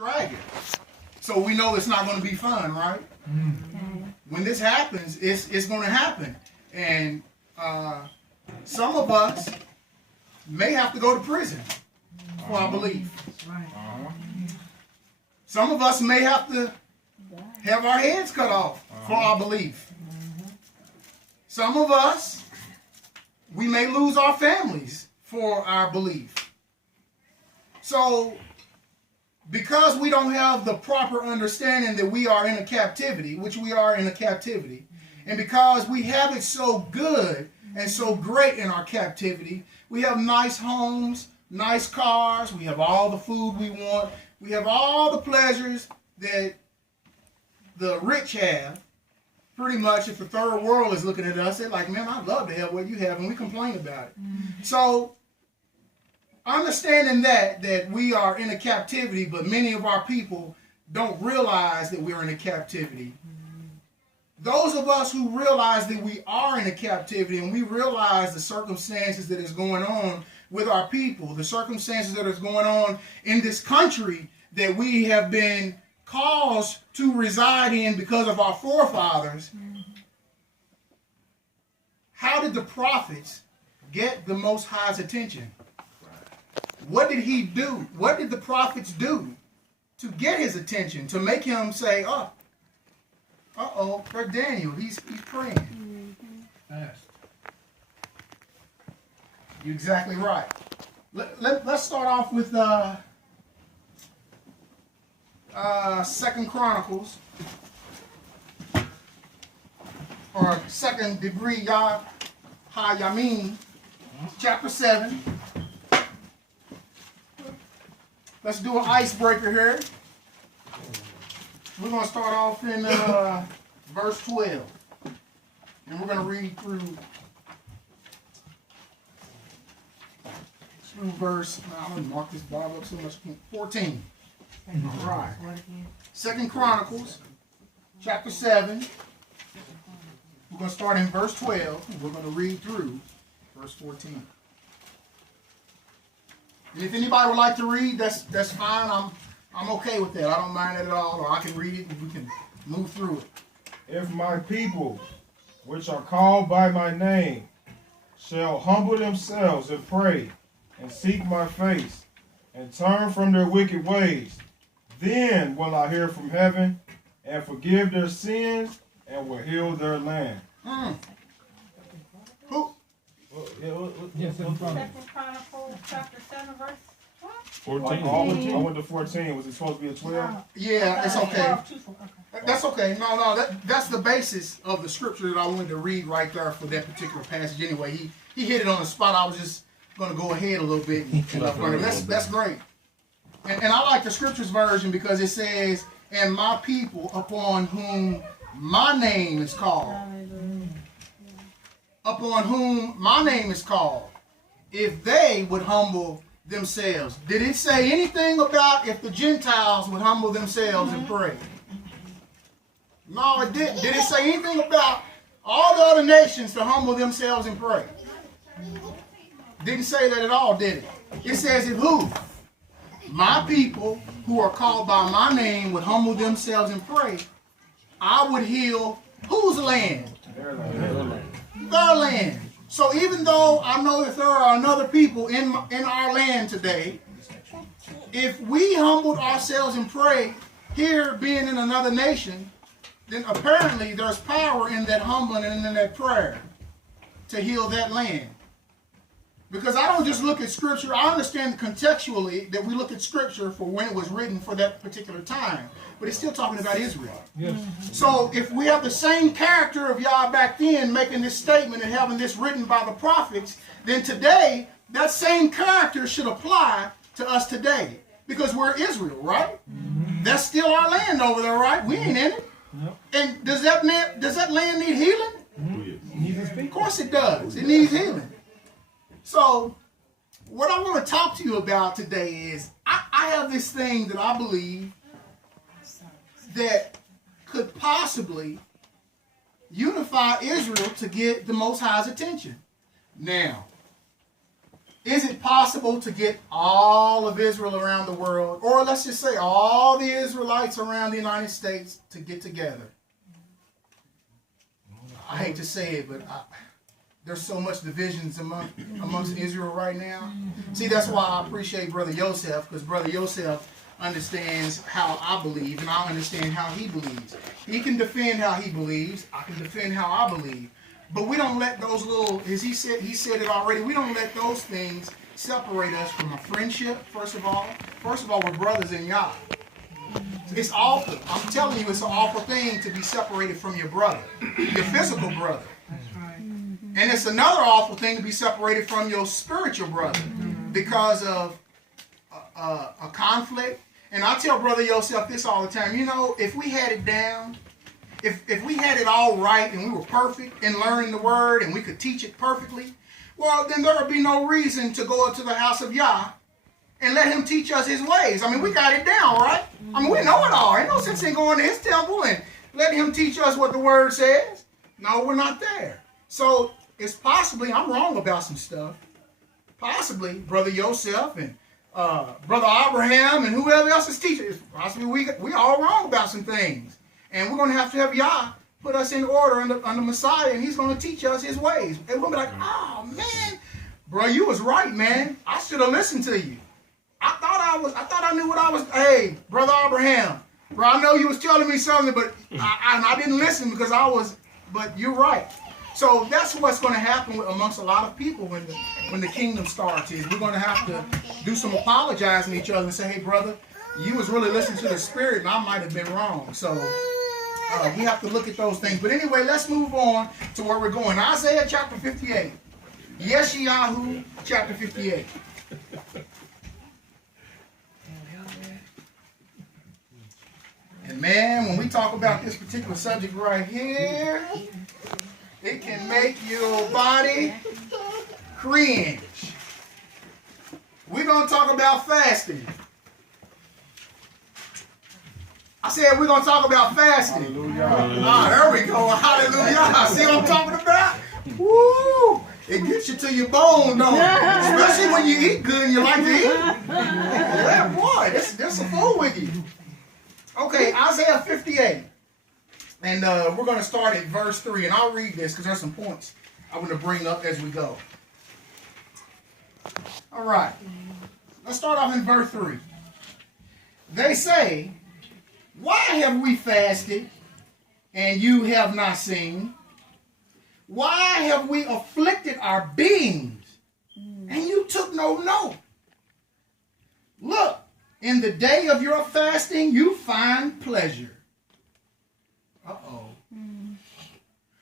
dragon. So we know it's not going to be fun, right? When this happens, it's going to happen. And some of us may have to go to prison for our belief. Some of us may have to have our heads cut off for our belief. Some of us, we may lose our families for our belief. So, because we don't have the proper understanding that we are in a captivity, which we are in a captivity, and because we have it so good and so great in our captivity, we have nice homes, nice cars, we have all the food we want, we have all the pleasures that the rich have. Pretty much, if the third world is looking at us, they're like, man, I'd love to have what you have, and we complain about it. So, understanding that we are in a captivity, but many of our people don't realize that we're in a captivity. Those of us who realize that we are in a captivity and we realize the circumstances that is going on with our people, the circumstances that is going on in this country that we have been caused to reside in because of our forefathers, how did the prophets get the Most High's attention? What did he do? What did the prophets do to get his attention, to make him say, oh, uh-oh, for Daniel, he's praying. Fast. You're exactly right. Let's start off with 2 Chronicles, or 2nd degree YASHAYAHU, chapter 7. Let's do an icebreaker here. We're going to start off in verse 12. And we're going to read through verse, I'm going to mark this Bible up so much, 14. All right. 2 Chronicles, chapter 7. We're going to start in verse 12. And we're going to read through verse 14. And if anybody would like to read, that's fine. I'm okay with that. I don't mind it at all. Or I can read it and we can move through it. If my people, which are called by my name, shall humble themselves and pray and seek my face and turn from their wicked ways, then will I hear from heaven and forgive their sins and will heal their land. Who? Second Chronicles, chapter 7, verse 14. I went to 14. Was it supposed to be a 12? Yeah, it's okay. That's okay. No, that's the basis of the scripture that I wanted to read right there for that particular passage anyway. He hit it on the spot. I was just going to go ahead a little bit. That's great. And I like the scriptures version because it says, and my people upon whom my name is called. Upon whom my name is called. If they would humble themselves. Did it say anything about if the Gentiles would humble themselves and pray? No, it didn't. Did it say anything about all the other nations to humble themselves and pray? Didn't say that at all, did it? It says if who? My people who are called by my name would humble themselves and pray, I would heal whose land? Their land. Their land. So even though I know that there are another people in our land today, if we humbled ourselves and prayed, here being in another nation, then apparently there's power in that humbling and in that prayer to heal that land. Because I don't just look at Scripture, I understand contextually that we look at Scripture for when it was written for that particular time. But it's still talking about Israel. Yes. So if we have the same character of Yah back then making this statement and having this written by the prophets, then today that same character should apply to us today. Because we're Israel, right? That's still our land over there, right? We ain't in it. And does that land need healing? Of course it does. It needs healing. So, what I want to talk to you about today is, I have this thing that I believe that could possibly unify Israel to get the Most High's attention. Now, is it possible to get all of Israel around the world, or let's just say all the Israelites around the United States to get together? I hate to say it, but there's so much divisions amongst Israel right now. See, that's why I appreciate Brother Yosef, because Brother Yosef understands how I believe, and I understand how he believes. He can defend how he believes. I can defend how I believe. But we don't let those little, as he said it already, we don't let those things separate us from a friendship, first of all. First of all, we're brothers in YAH. It's awful. I'm telling you, it's an awful thing to be separated from your brother, your physical brother. That's right. And it's another awful thing to be separated from your spiritual brother because of a conflict. And I tell Brother Yosef this all the time. You know, if we had it down, if we had it all right and we were perfect in learning the word and we could teach it perfectly, well, then there would be no reason to go up to the house of YAH and let him teach us his ways. I mean, we got it down, right? I mean, we know it all. Ain't no sense in going to his temple and letting him teach us what the word says. No, we're not there. So it's possibly, I'm wrong about some stuff. Possibly Brother Yosef and Brother Abraham and whoever else is teaching. Possibly we all wrong about some things. And we're going to have YAH put us in order under Messiah, and he's going to teach us his ways. And we'll be like, oh, man, bro, you was right, man. I should have listened to you. I thought I knew what I was. Hey, Brother Abraham, bro, I know you was telling me something, but I didn't listen because but you're right. So that's what's going to happen amongst a lot of people when the kingdom starts. Is we're going to have to do some apologizing to each other and say, hey, brother, you was really listening to the Spirit, and I might have been wrong. So we have to look at those things. But anyway, let's move on to where we're going. Isaiah chapter 58. YASHAYAHU chapter 58. And man, when we talk about this particular subject right here, it can make your body cringe. We're going to talk about fasting. I said we're going to talk about fasting. Hallelujah. There we go. Hallelujah. See what I'm talking about? Woo! It gets you to your bone, don't it? Especially when you eat good and you like to eat. Yeah, boy, that's a fool with you. Okay, Isaiah 58. And we're going to start at verse 3. And I'll read this because there's some points I want to bring up as we go. All right. Let's start off in verse 3. They say, why have we fasted and you have not seen? Why have we afflicted our beings and you took no note? Look, in the day of your fasting, you find pleasure. Uh-oh.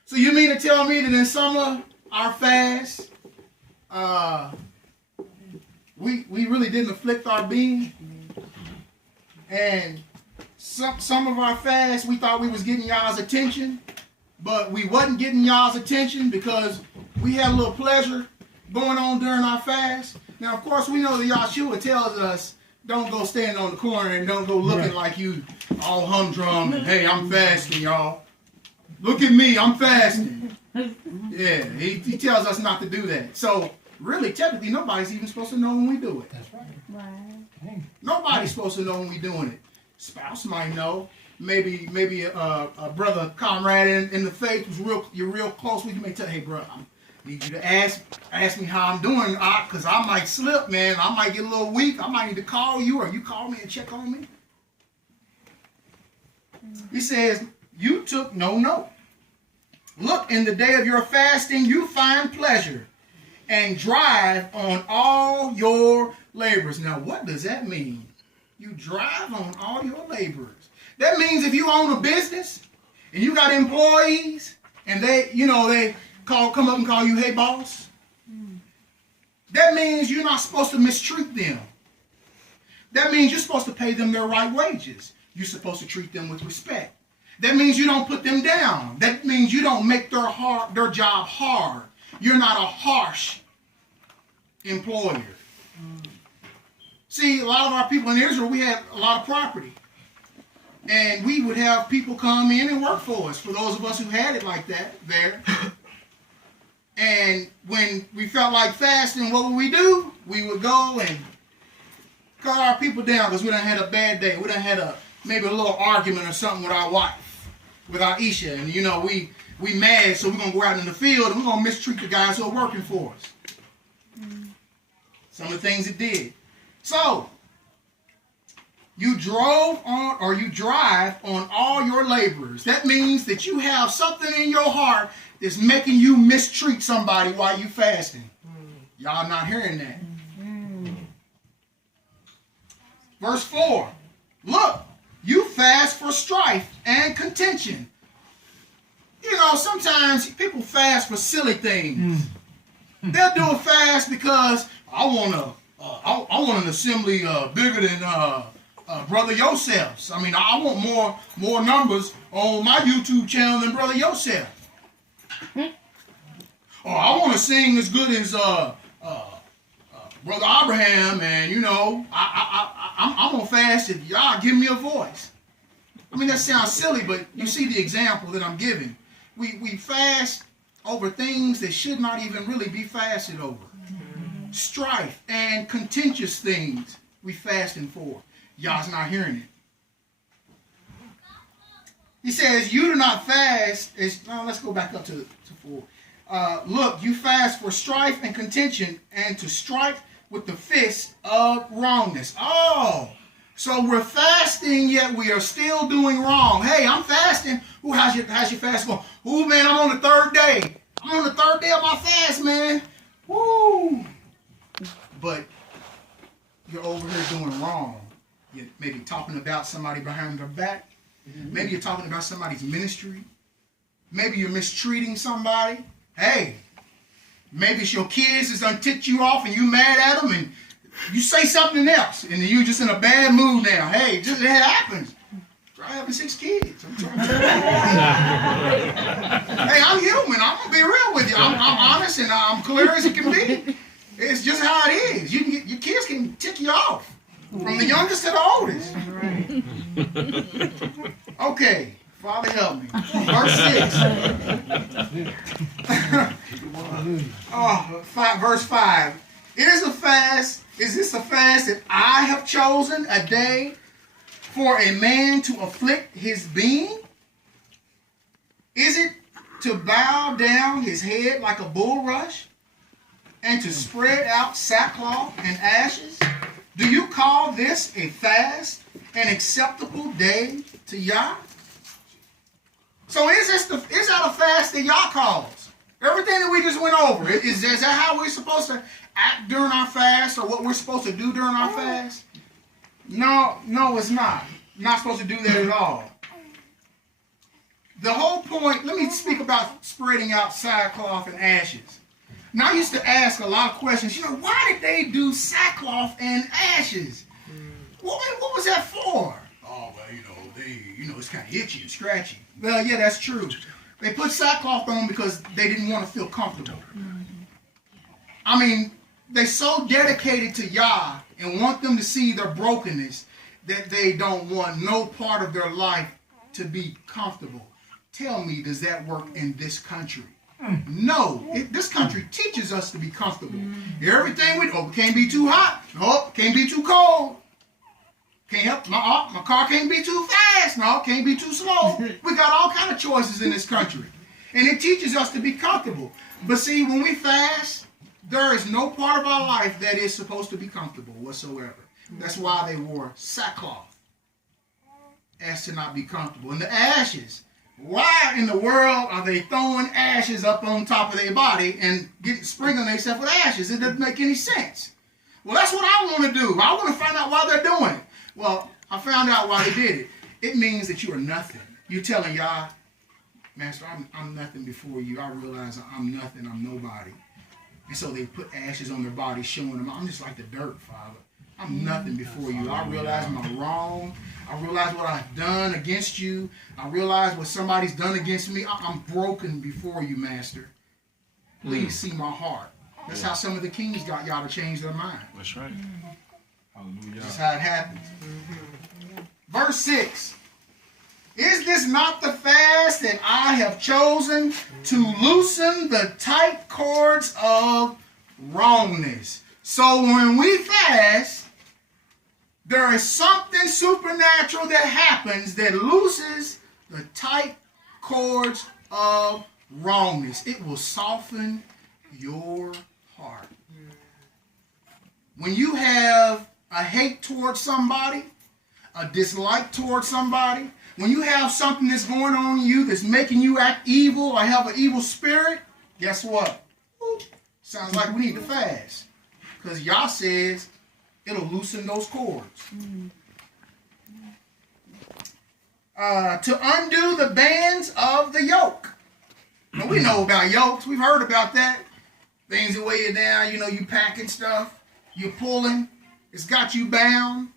So you mean to tell me that in some of our fasts, we really didn't afflict our being? And some of our fasts, we thought we was getting y'all's attention, but we wasn't getting y'all's attention because we had a little pleasure going on during our fast. Now, of course, we know that Yahshua tells us, don't go stand on the corner and don't go looking like you all humdrum and, hey, I'm fasting, y'all. Look at me, I'm fasting. Yeah, he tells us not to do that. So, really, technically, nobody's even supposed to know when we do it. That's right. Nobody's supposed to know when we're doing it. Spouse might know. Maybe a brother, comrade in the faith you're real close with. You may tell, hey, bro, I need you to ask me how I'm doing, because I might slip, man. I might get a little weak. I might need to call you, or you call me and check on me. He says, you took no note. Look, in the day of your fasting, you find pleasure and drive on all your labors. Now, what does that mean? You drive on all your laborers. That means if you own a business and you got employees and they come up and call you, hey, boss. That means you're not supposed to mistreat them. That means you're supposed to pay them their right wages. You're supposed to treat them with respect. That means you don't put them down. That means you don't make their job hard. You're not a harsh employer. See, a lot of our people in Israel, we had a lot of property. And we would have people come in and work for us, for those of us who had it like that there. And when we felt like fasting, what would we do? We would go and cut our people down because we done had a bad day. We done had maybe a little argument or something with our wife, with our Isha. And you know, we mad, so we're going to go out in the field and we're going to mistreat the guys who are working for us. Some of the things it did. So, you drove on, or you drive on all your laborers. That means that you have something in your heart that's making you mistreat somebody while you fasting. Y'all not hearing that. Verse 4. Look, you fast for strife and contention. You know, sometimes people fast for silly things. They'll do a fast because I want an assembly bigger than Brother Yourself's. I mean, I want more numbers on my YouTube channel than Brother Yourself. Or I want to sing as good as Brother Abraham, and you know, I'm gonna fast if y'all give me a voice. I mean, that sounds silly, but you see the example that I'm giving. We fast over things that should not even really be fasted over. Strife and contentious things we fasting for. Y'all's not hearing it. He says, you do not fast. Let's go back up to 4. Look, you fast for strife and contention and to strike with the fist of wrongness. Oh, so we're fasting, yet we are still doing wrong. Hey, I'm fasting. Ooh, how's your fast going? Ooh, man, I'm on the 3rd day. I'm on the 3rd day of my fast, man. Woo! But you're over here doing wrong. You're maybe talking about somebody behind their back. Maybe you're talking about somebody's ministry. Maybe you're mistreating somebody. Hey, maybe it's your kids that's done ticked you off and you mad at them and you say something else and you're just in a bad mood now. Hey, it happens. Try having 6 kids. I'm trying to Hey, I'm human. I'm going to be real with you. I'm honest and I'm clear as it can be. It's just how it is. Your kids can tick you off. From the youngest to the oldest. Okay. Father, help me. Verse 6. Verse 5. Is this a fast that I have chosen, a day for a man to afflict his being? Is it to bow down his head like a bulrush and to spread out sackcloth and ashes? Do you call this a fast, an acceptable day to YAH? So is that a fast that YAH calls? Everything that we just went over, is that how we're supposed to act during our fast or what we're supposed to do during our fast? No, it's not. You're not supposed to do that at all. The whole point, let me speak about spreading out sackcloth and ashes. Now, I used to ask a lot of questions. You know, why did they do sackcloth and ashes? What was that for? Oh, well, it's kind of itchy and scratchy. Well, yeah, that's true. They put sackcloth on because they didn't want to feel comfortable. I mean, they're so dedicated to YAH and want them to see their brokenness that they don't want no part of their life to be comfortable. Tell me, does that work in this country? No, this country teaches us to be comfortable. Everything we can't be too hot. No, can't be too cold. Can't help my car can't be too fast. No, can't be too slow. We got all kind of choices in this country, and it teaches us to be comfortable. But see, when we fast, there is no part of our life that is supposed to be comfortable whatsoever. That's why they wore sackcloth, as to not be comfortable. And the ashes. Why in the world are they throwing ashes up on top of their body and sprinkling themselves with ashes? It doesn't make any sense. Well, that's what I want to do. I want to find out why they're doing it. Well, I found out why they did it. It means that you are nothing. You're telling YAH, Master, I'm nothing before you. I realize I'm nothing. I'm nobody. And so they put ashes on their body, showing them, I'm just like the dirt, Father. I'm nothing before you. I realize my wrong. I realize what I've done against you. I realize what somebody's done against me. I'm broken before you, Master. Please see my heart. That's how some of the kings got y'all to change their mind. That's right. Hallelujah. That's how it happens. Verse 6. Is this not the fast that I have chosen to loosen the tight cords of wrongness? So when we fast, there is something supernatural that happens that looses the tight cords of wrongness. It will soften your heart. When you have a hate towards somebody, a dislike towards somebody, when you have something that's going on in you that's making you act evil or have an evil spirit, guess what? Sounds like we need to fast. Because Yah says it'll loosen those cords. To undo the bands of the yoke. Now, we know about yokes. We've heard about that. Things that weigh you down. You know, you packing stuff. You're pulling. It's got you bound.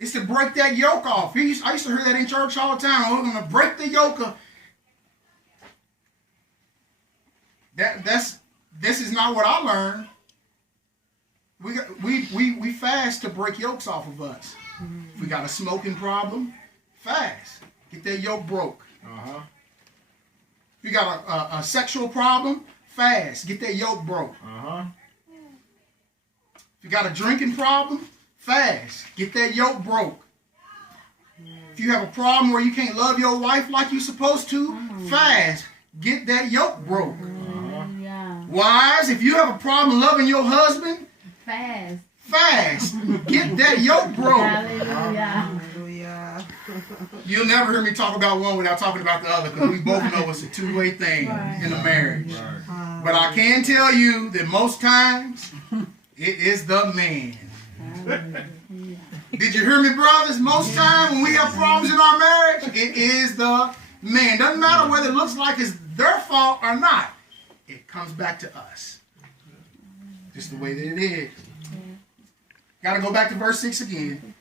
It's to break that yoke off. I used to hear that in church all the time. We're going to break the yoke of. This is not what I learned. We fast to break yokes off of us. If we got a smoking problem, fast. Get that yoke broke. If you got a sexual problem, fast. Get that yoke broke. If you got a drinking problem, fast. Get that yoke broke. If you have a problem where you can't love your wife like you're supposed to, fast. Get that yoke broke. Wives, if you have a problem loving your husband, fast. Get that yoke broke. Hallelujah. You'll never hear me talk about one without talking about the other, because we both know it's a two-way thing in a marriage. But I can tell you that most times it is the man. Did you hear me, brothers? Most times when we have problems in our marriage, it is the man. Doesn't matter whether it looks like it's their fault or not. It comes back to us. Just the way that it is. Got to go back to verse 6 again.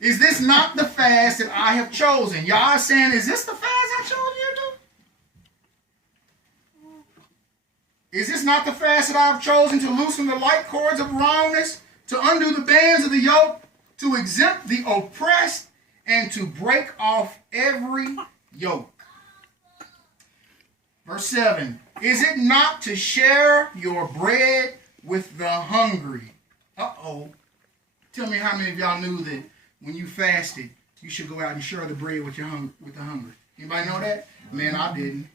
Is this not the fast that I have chosen? Y'all saying, is this the fast I chose you to do? Is this not the fast that I have chosen to loosen the light cords of wrongness, to undo the bands of the yoke, to exempt the oppressed, and to break off every yoke? Verse 7. Is it not to share your bread with the hungry? Uh-oh. Tell me how many of y'all knew that when you fasted, you should go out and share the bread with the hungry. Anybody know that? Man, I didn't.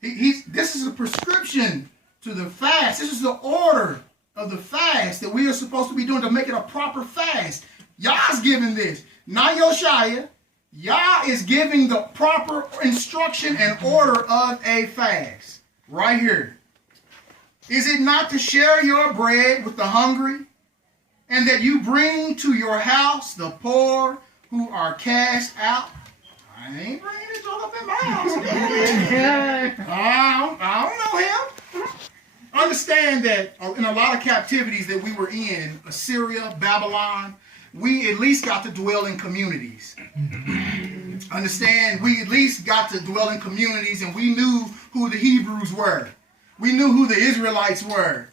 This is a prescription to the fast. This is the order of the fast that we are supposed to be doing to make it a proper fast. Yah's giving this. Not YASHAYAHU. Yah is giving the proper instruction and order of a fast. Right here. Is it not to share your bread with the hungry, and that you bring to your house the poor who are cast out? I ain't bringing this joke up in my house. I don't know him. Understand that in a lot of captivities that we were in, Assyria, Babylon, we at least got to dwell in communities. Understand, we at least got to dwell in communities, and we knew who the Hebrews were. We knew who the Israelites were.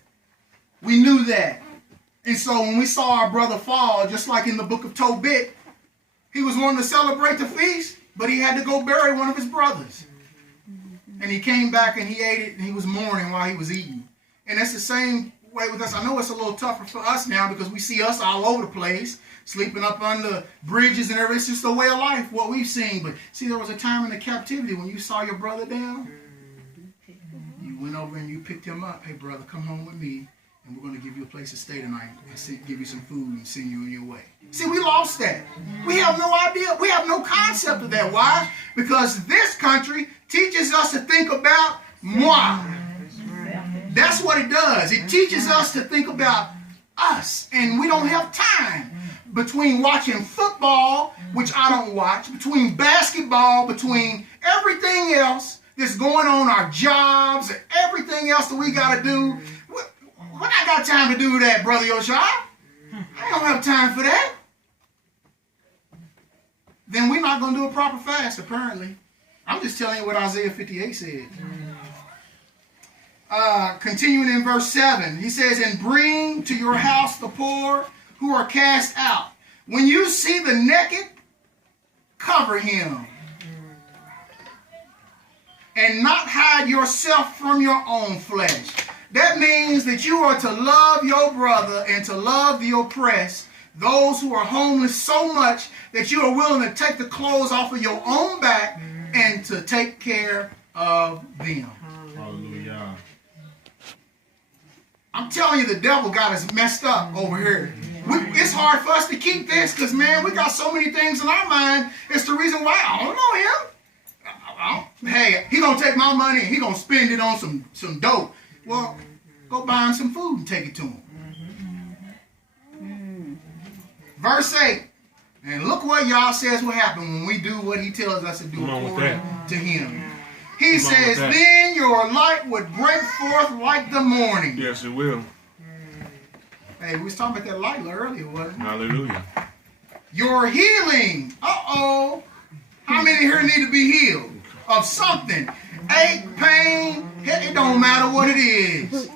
We knew that. And so when we saw our brother fall, just like in the book of Tobit, he was wanting to celebrate the feast, but he had to go bury one of his brothers. And he came back and he ate it, and he was mourning while he was eating. And that's the same way with us. I know it's a little tougher for us now because we see us all over the place, sleeping up under bridges and everything. It's just a way of life, what we've seen. But see, there was a time in the captivity when you saw your brother down, you went over and you picked him up. Hey, brother, come home with me, and we're going to give you a place to stay tonight. Give you some food and send you on your way. See, we lost that. We have no idea. We have no concept of that. Why? Because this country teaches us to think about moi. That's what it does. It teaches us to think about us. And we don't have time between watching football, which I don't watch, between basketball, between everything else that's going on, our jobs, and everything else that we got to do. What I got time to do that, Brother YASHAYAHU? I don't have time for that. Then we're not going to do a proper fast, apparently. I'm just telling you what Isaiah 58 said. Continuing in verse 7, he says, and bring to your house the poor who are cast out. When you see the naked, cover him. And not hide yourself from your own flesh. That means that you are to love your brother and to love the oppressed, those who are homeless, so much that you are willing to take the clothes off of your own back and to take care of them. Hallelujah. I'm telling you, the devil got us messed up over here. It's hard for us to keep this because, man, we got so many things in our mind. It's the reason why I don't know him. Hey, he gonna take my money and he gonna spend it on some dope. Well, go buy him some food and take it to him. Verse 8. And look what y'all says will happen when we do what he tells us to do according to him. He says, then your light would break forth like the morning. Yes, it will. Hey, we was talking about that light earlier, wasn't it? Hallelujah. Your healing. Uh-oh. How many here need to be healed of something? Ache, pain, it don't matter what it is.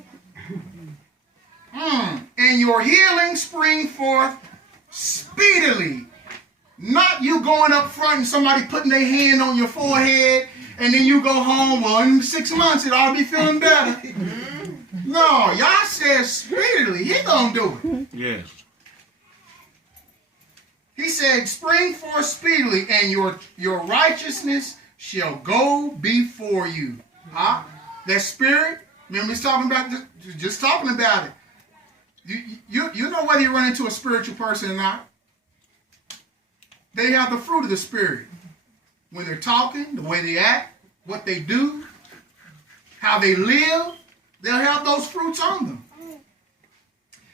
And your healing spring forth speedily. Not you going up front and somebody putting their hand on your forehead and then you go home, well, in 6 months it ought to be feeling better. No, y'all said speedily. He gonna do it. Yes. He said, spring forth speedily, and your righteousness shall go before you. Huh? That spirit, remember he's talking about this, just talking about it. You know whether you run into a spiritual person or not. They have the fruit of the spirit. When they're talking, the way they act, what they do, how they live, they'll have those fruits on them.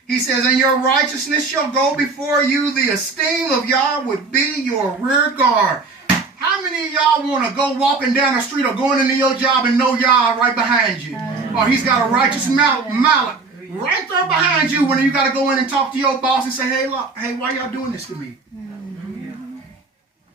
He says, and your righteousness shall go before you. The esteem of Yah would be your rear guard. How many of y'all want to go walking down the street or going into your job and know Yah right behind you? Or he's got a righteous mallet right there behind you when you got to go in and talk to your boss and say, hey, why y'all doing this to me?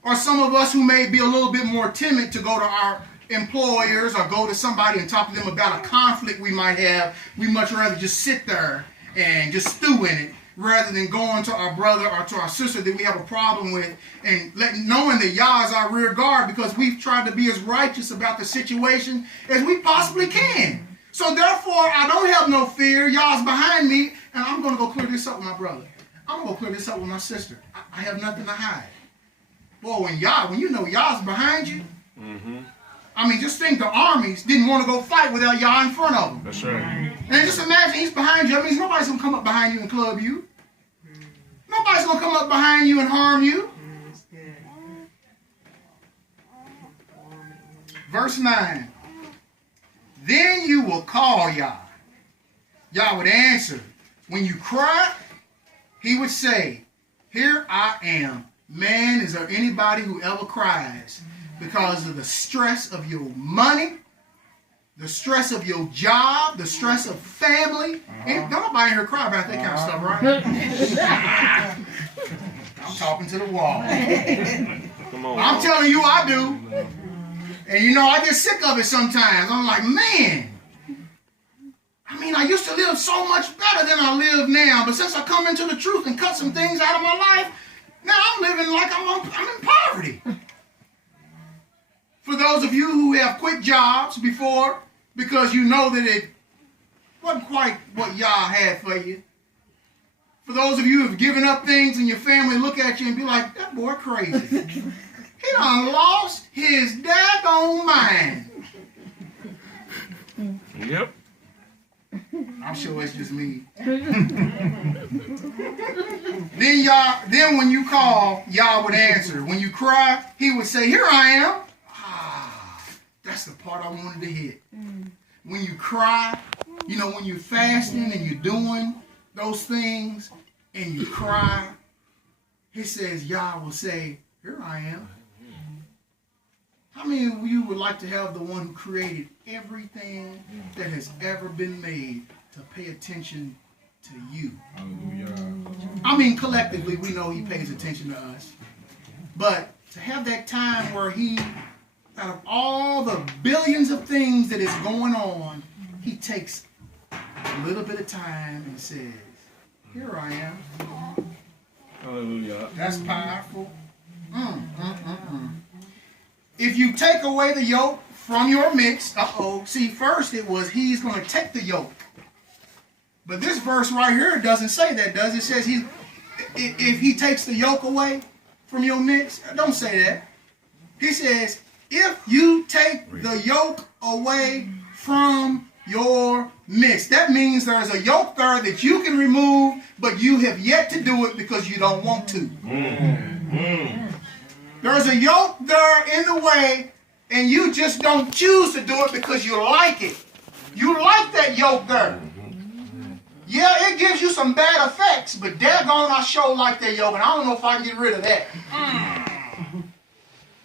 Or some of us who may be a little bit more timid to go to our employers or go to somebody and talk to them about a conflict we might have. We much rather just sit there and just stew in it rather than going to our brother or to our sister that we have a problem with and knowing that Yah is our rear guard because we've tried to be as righteous about the situation as we possibly can. So therefore, I don't have no fear. Yah's behind me, and I'm going to go clear this up with my brother. I'm going to go clear this up with my sister. I have nothing to hide. Boy, when you know Yah's behind you, I mean, just think the armies didn't want to go fight without Yah in front of them. That's right. And just imagine he's behind you. That means nobody's going to come up behind you and club you. Nobody's going to come up behind you and harm you. Verse 9. Then you will call Yah. Yah would answer. When you cry, he would say, here I am. Man, is there anybody who ever cries because of the stress of your money, the stress of your job, the stress of family? Don't nobody in here cry about that kind of stuff, right? I'm talking to the wall. Come on. I'm telling you, I do. And you know, I get sick of it sometimes. I'm like, man, I mean, I used to live so much better than I live now. But since I come into the truth and cut some things out of my life, now I'm living like I'm in poverty. For those of you who have quit jobs before because you know that it wasn't quite what Yah had for you. For those of you who have given up things and your family look at you and be like, that boy crazy. He done lost his daggone mind. Yep. I'm sure it's just me. Then when you call, Yah would answer. When you cry, he would say, here I am. That's the part I wanted to hit. When you cry, you know, when you're fasting and you're doing those things and you cry, he says, Yah will say, here I am. How many of you would like to have the one who created everything that has ever been made to pay attention to you? Hallelujah. I mean, collectively, we know he pays attention to us. But to have that time where he, out of all the billions of things that is going on, he takes a little bit of time and says, here I am. Hallelujah. That's powerful. If you take away the yoke from your midst, see, first it was he's going to take the yoke. But this verse right here doesn't say that, does it? It says if he takes the yoke away from your midst. Don't say that. He says, if you take the yoke away from your midst. That means there's a yoke there that you can remove, but you have yet to do it because you don't want to. There's a yoke there in the way, and you just don't choose to do it because you like it. You like that yoke there. Yeah, it gives you some bad effects, but daggone, I sure like that yoke, and I don't know if I can get rid of that.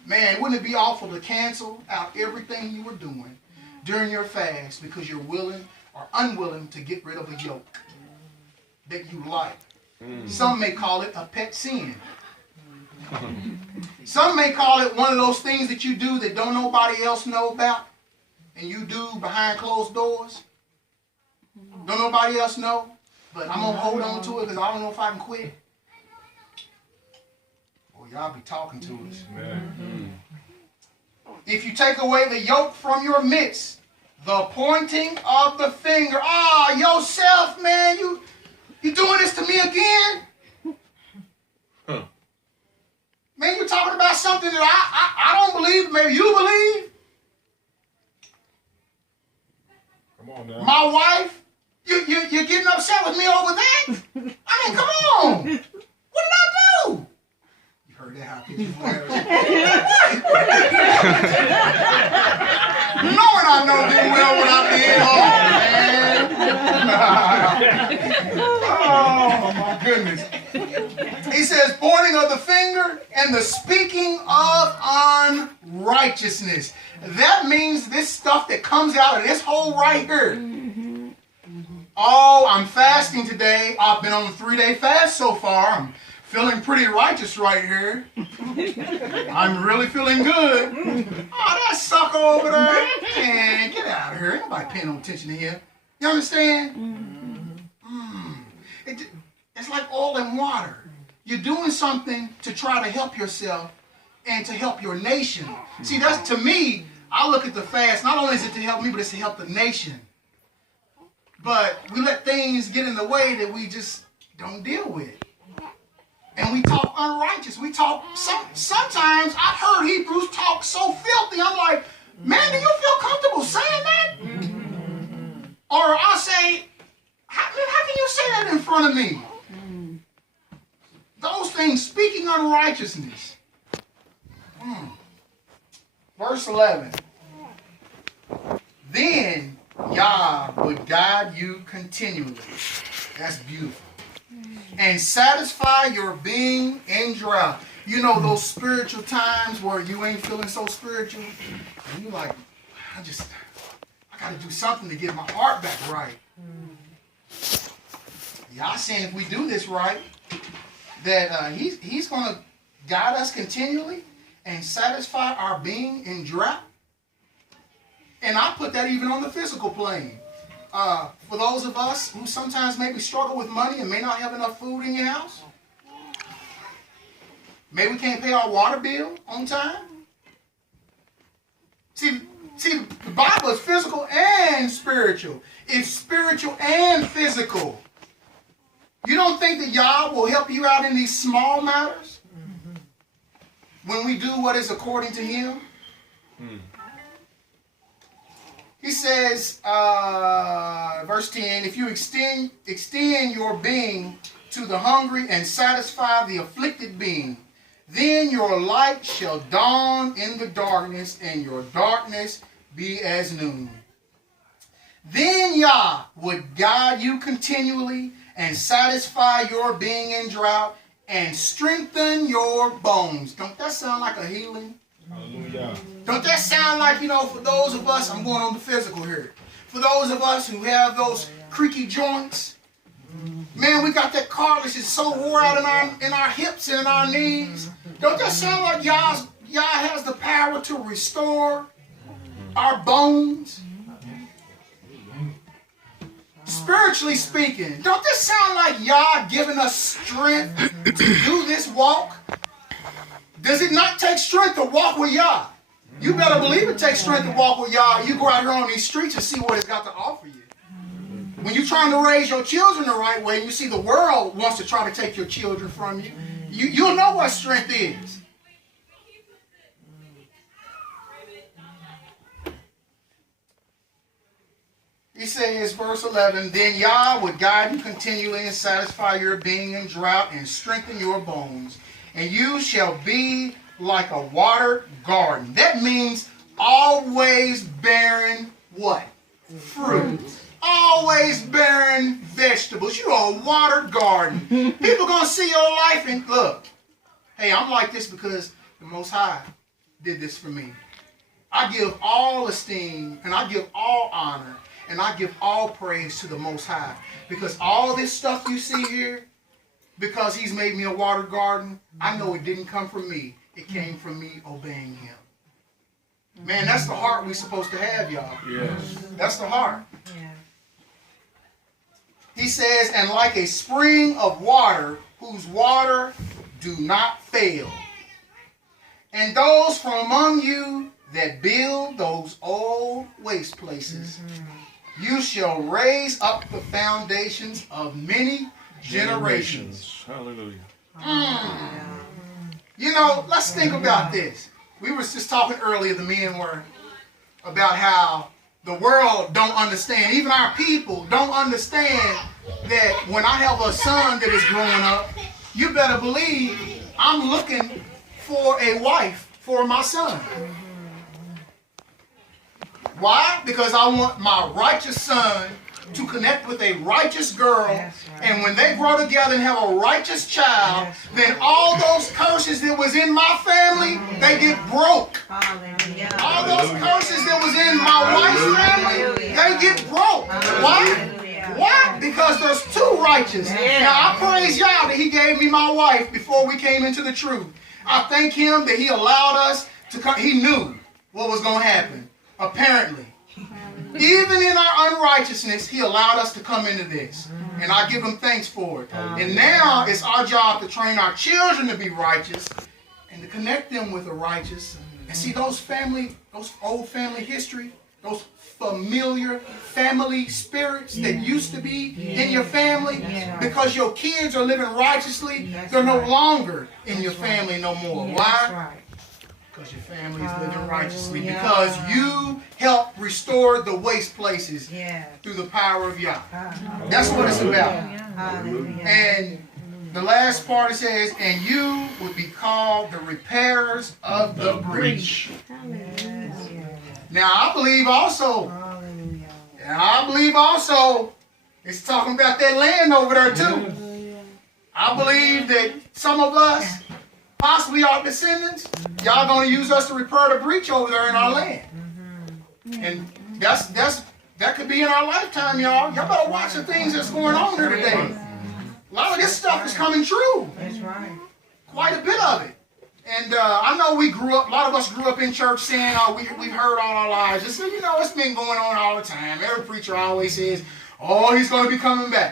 Man, wouldn't it be awful to cancel out everything you were doing during your fast because you're willing or unwilling to get rid of a yoke that you like? Some may call it a pet sin. Some may call it one of those things that you do that don't nobody else know about, and you do behind closed doors. Don't nobody else know, but I'm going to hold on to it because I don't know if I can quit. Well, y'all be talking to us. If you take away the yoke from your midst, the pointing of the finger, yourself, man, you doing this to me again? Man, you're talking about something that I don't believe, maybe you believe. Come on now. My wife, you're getting upset with me over that? I mean, come on. What did I do? You heard that high pitched voice. Knowing I know damn well what I did, oh, my goodness. He says, pointing of the finger and the speaking of unrighteousness. That means this stuff that comes out of this hole right here. Oh, I'm fasting today. I've been on a 3-day fast so far. I'm feeling pretty righteous right here. I'm really feeling good. Oh, that sucker over there. Man, get out of here. Ain't nobody paying no attention to him. You understand? It's like oil and water. You're doing something to try to help yourself and to help your nation. See, that's, to me, I look at the fast, not only is it to help me, but it's to help the nation. But we let things get in the way that we just don't deal with. And we talk unrighteous. We talk, sometimes I've heard Hebrews talk so filthy, I'm like, man, do you feel comfortable saying that? Or I'll say, how can you say that in front of me? Those things, speaking unrighteousness. Verse 11. Then YAH would guide you continually. That's beautiful. And satisfy your being in drought. You know those spiritual times where you ain't feeling so spiritual? And you're like, I got to do something to get my heart back right. YAH saying if we do this right, that he's going to guide us continually and satisfy our being in drought. And I put that even on the physical plane. For those of us who sometimes maybe struggle with money and may not have enough food in your house. Maybe we can't pay our water bill on time. See, the Bible is physical and spiritual. It's spiritual and physical. You don't think that YAH will help you out in these small matters? When we do what is according to Him? He says, verse 10, if you extend your being to the hungry and satisfy the afflicted being, then your light shall dawn in the darkness, and your darkness be as noon. Then YAH would guide you continually and satisfy your being in drought and strengthen your bones. Don't that sound like a healing? Hallelujah. Don't that sound like, for those of us, I'm going on the physical here, for those of us who have those creaky joints, man, we got that cartilage is so wore out in our hips and in our knees. Don't that sound like YAH has the power to restore our bones? Spiritually speaking, don't this sound like YAH giving us strength to do this walk? Does it not take strength to walk with YAH? You better believe it takes strength to walk with YAH. You go out here on these streets and see what it's got to offer you. When you're trying to raise your children the right way and you see the world wants to try to take your children from you, you'll know what strength is. He says, verse 11, then YAH would guide you continually and satisfy your being in drought and strengthen your bones. And you shall be like a watered garden. That means always bearing what? Fruit. Always bearing vegetables. You're a watered garden. People going to see your life and look, hey, I'm like this because the Most High did this for me. I give all esteem and I give all honor and I give all praise to the Most High. Because all this stuff you see here, because he's made me a watered garden, I know it didn't come from me. It came from me obeying him. Man, that's the heart we're supposed to have, y'all. Yes. That's the heart. He says, and like a spring of water, whose water do not fail. And those from among you that build those old waste places, you shall raise up the foundations of many generations. Hallelujah. You know, let's think about this. We were just talking earlier, the men were, about how the world don't understand. Even our people don't understand that when I have a son that is growing up, you better believe I'm looking for a wife for my son. Why? Because I want my righteous son to connect with a righteous girl, and when they grow together and have a righteous child, then all those curses that was in my family, they get broke. All those curses that was in my wife's family, they get broke. Why? Why? Because there's two righteous. Now I praise YAH that he gave me my wife before we came into the truth. I thank him that he allowed us to come. He knew what was going to happen. Apparently, even in our unrighteousness, he allowed us to come into this. And I give him thanks for it. And now it's our job to train our children to be righteous and to connect them with the righteous. And see those old family history, those familiar family spirits that used to be in your family, because your kids are living righteously, they're no longer in your family no more. Why? Because your family is living righteously. Because you help restore the waste places through the power of YAH. That's what it's about. And the last part it says, and you would be called the repairers of the breach. Now I believe also, it's talking about that land over there too. I believe that some of us, possibly our descendants, y'all gonna use us to repair the breach over there in our land. And that could be in our lifetime, y'all. Y'all better watch the things that's going on here today. A lot of this stuff is coming true. That's right. Quite a bit of it. And I know a lot of us grew up in church saying, we've heard all our lives. It's been going on all the time. Every preacher always says, oh, he's going to be coming back.